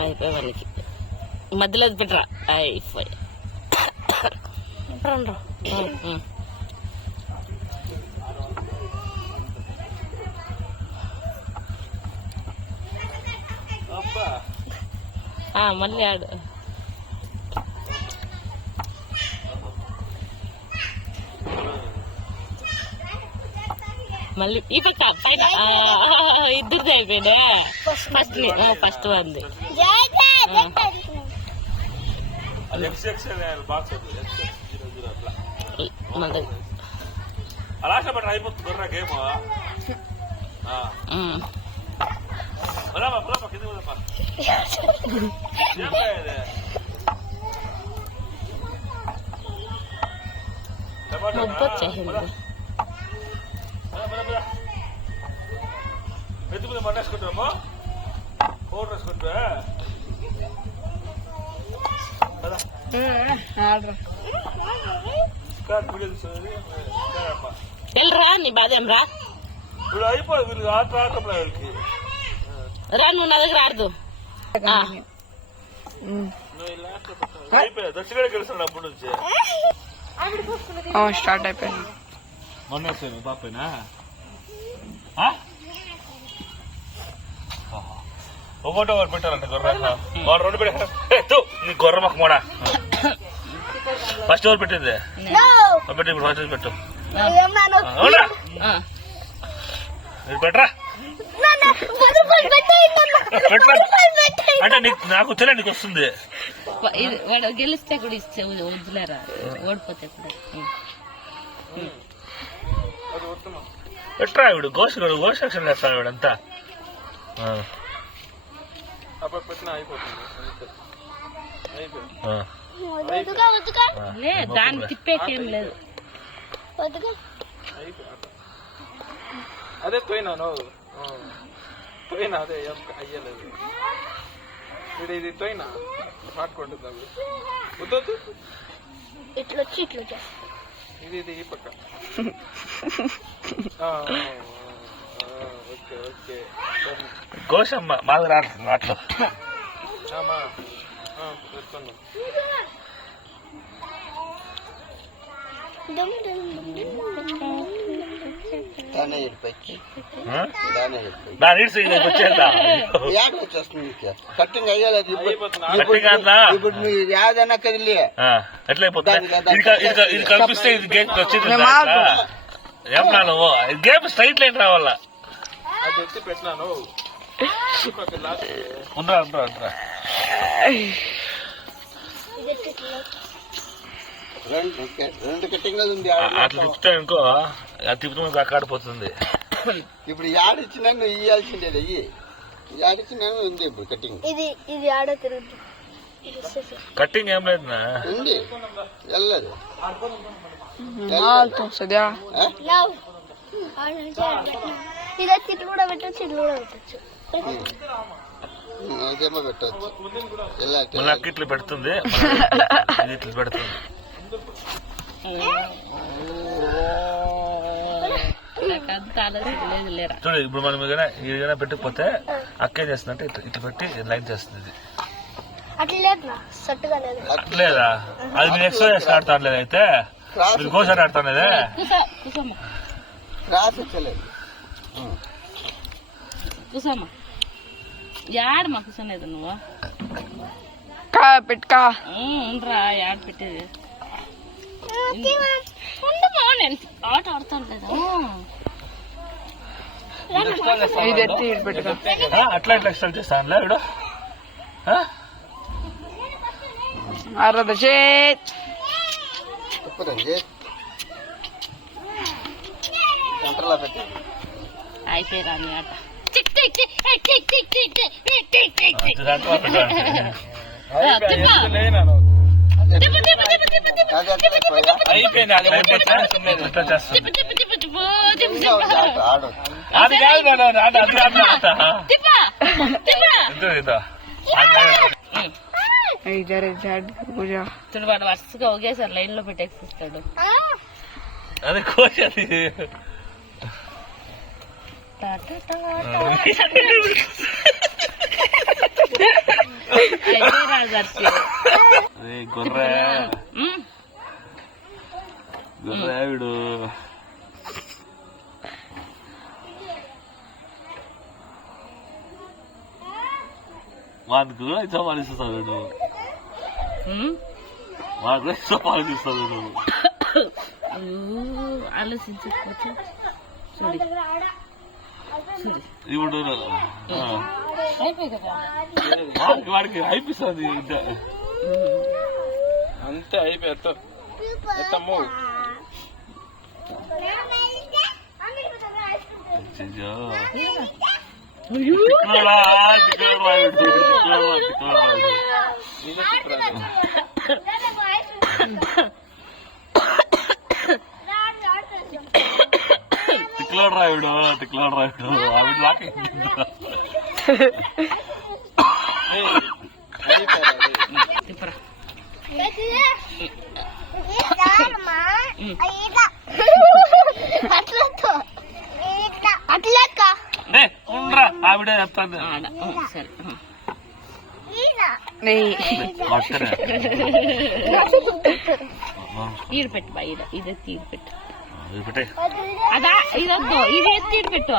అయిపోయి వాళ్ళకి మధ్యలో పెట్టరా అయిపోయి మళ్ళీ ఆడు మళ్ళీ ఈ పక్క పైన ఇద్దరిది అయిపోయినా ఫస్ట్ ఉంది మొబ్బు వచ్చేసింది ఎత్తుకుని మన్నేసుకుంటామో ఫోన్ వేసుకుంటా వెళ్ళరా నీ బాధేం రా ఇప్పుడు అయిపోయి వీళ్ళు ఆట ఆటంలో వీళ్ళకి రా నువ్వు నా దగ్గర ఆడదు అయిపోయా దర్శకుడే గెలుస్తాడు అప్పటి నుంచి స్టార్ట్ అయిపోయింది మొన్న పాపైనా ఒకటో ఒకటి పెట్టాలంటే గొర్రె వాడు రెండు పెట్టా నీ గొర్రె మాకు మోడా ఫస్ట్ ఎవరు పెట్టింది పెట్టి ఇప్పుడు ఫస్ట్ పెట్టు పెట్టరా అంటే నాకు తెలియ నీకు వస్తుంది గెలిస్తే కూడా ఇస్తే వద్దులేరా ఓడిపోతే కూడా ఎట్రా ఇవిడు గోషక్షణ వేస్తాడు ఇవిడంతా దాన్ని తిప్పేకేం లేదు అదే పోయినాను పోయినా అదే అయ్యలేదు వీడు ఇది పోయినా మాట్లాడుతుంది వద్దొద్దు ఇట్లా వచ్చి ఇట్లా ఇది ఈ పక్క ఓకే ఓకే గోషమ్మ మాకు రాదు మాటలు చెప్తున్నాం కట్టింగ్ అయ్యలేదు ఇప్పుడు మీరు యాదన్నా కదిలే ఎట్లయిపోతుంది ఇది కల్పిస్తే ఇది గేమ్ వచ్చింది గేమ్ స్ట్రైట్ లైన్ రావాలా అది ఎత్తి పెట్టినాను ఉండరా ఉండరా ఉండరా రెండు కట్టింగ్ ఉంది అట్లా తిప్పుతా ఇంకో అది తిప్పుతున్నా అక్కాడిపోతుంది ఇప్పుడు యాడిచ్చినా నువ్వు ఇయ్యాల్సిండేది అయ్యి యాడిచ్చినా ఉంది ఇప్పుడు కట్టింగ్ ఇది ఆడ తిరుగుతుంది కట్టింగ్ ఏం లేదు ఉంది వెళ్ళదు ఇదే తిట్లు కూడా పెట్టచ్చు ఇట్లు కూడా పెట్టచ్చు ఇదేమో పెట్టవచ్చు మళ్ళీ అక్క ఇట్లా పెడుతుంది ఇట్లా పెడుతుంది చూడు ఇప్పుడు మనం ఏదైనా పెట్టకపోతే అక్కేం చేస్తుందంటే ఇట్లా పెట్టి లైన్ చేస్తుంది ఇది అట్లేదా అది మీరు ఎక్స్ట్రా చేసి ఆడతాను అయితే మీరు గోసారి ఆడతాను కూసమ్మా యాడమ్మా కూర్చోలేదు నువ్వు పెట్టుకా ఉండరా యాడ పెట్టేది నేను ఆట ఆడతాను లేదా అట్లా ఎట్లా ఎక్స్ట్రా చేస్తాను ఇప్పుడు అయిపోయిరా నీ ఆట అయిపోయింది అది కాదు చూడు వాడు వరుసగా ఒకేసారి లైన్ లో పెట్టేసిస్తాడు. అదే కోచ్ అది. గొర్రె గొర్రెవిడు వానికి కూడా సంపాదిస్తాడు నువ్వు. వానికి కూడా సంపాదిస్తాడు నువ్వు. ఆలోచించకపోతే చూడు ఇప్పుడు అయిపోయి కదా. వాడికి అయిపిస్తుంది. అంతే అయిపోయి ఎత్తమ్ము. తిక్లాడు రాయుడు అవి లాక్ తిప్పరా. అట్లా ఆవిడే చెప్తాను. సరే ఈడు పెట్టు బా, ఇది తీరు పెట్టు. పెట్టే అదా ఇదొద్దు, ఇది ఎత్తి పెట్టు.